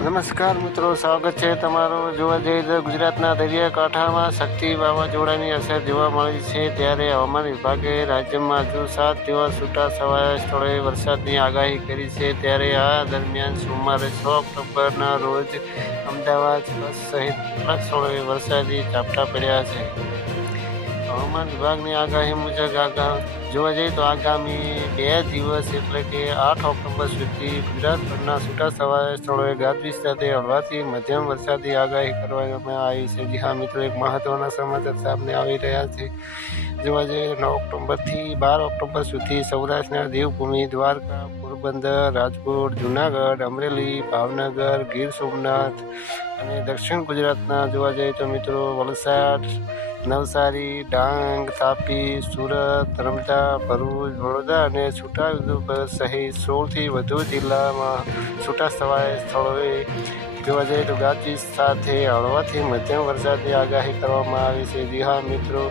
નમસ્કાર મિત્રો, સ્વાગત છે તમારું જોવા જઈએ તો ગુજરાતના દરિયાકાંઠામાં શક્તિ વાવાઝોડાની અસર જોવા મળી છે. ત્યારે હવામાન વિભાગે રાજ્યમાં હજુ સાત દિવસ છૂટા છવાયા સ્થળોએ વરસાદની આગાહી કરી છે. ત્યારે આ દરમિયાન સોમવારે છ ઓક્ટોબરના રોજ અમદાવાદ સહિત કેટલાક સ્થળોએ વરસાદી ઝાપટા પડ્યા છે. હવામાન વિભાગની આગાહી મુજબ આગા જોવા જઈએ તો આગામી બે દિવસ એટલે કે આઠ ઓક્ટોબર સુધી ગુજરાતભરના છૂટાછવાયા સ્થળોએ ગાજવીજ સાથે હળવાથી મધ્યમ વરસાદની આગાહી કરવામાં આવી છે. જી હા, મિત્રો, એક મહત્વના સમાચાર સામે આવી રહ્યા છે. જોવા જઈએ, નવ ઓક્ટોબરથી બાર ઓક્ટોબર સુધી સૌરાષ્ટ્રના દેવભૂમિ, દ્વારકા, પોરબંદર, રાજકોટ, જુનાગઢ, અમરેલી, ભાવનગર, ગીર સોમનાથ અને દક્ષિણ ગુજરાતના જોવા જઈએ તો મિત્રો વલસાડ નવસારી, ડાંગ, તાપી, સુરત, રમતા, ભરૂચ, વડોદરા અને છૂટા સહિત સોળથી વધુ જિલ્લામાં છૂટા સવાય સ્થળોએ જોવા જઈએ તો ગાજવીજ સાથે હળવાથી મધ્યમ વરસાદની આગાહી કરવામાં આવી છે. જી હા મિત્રો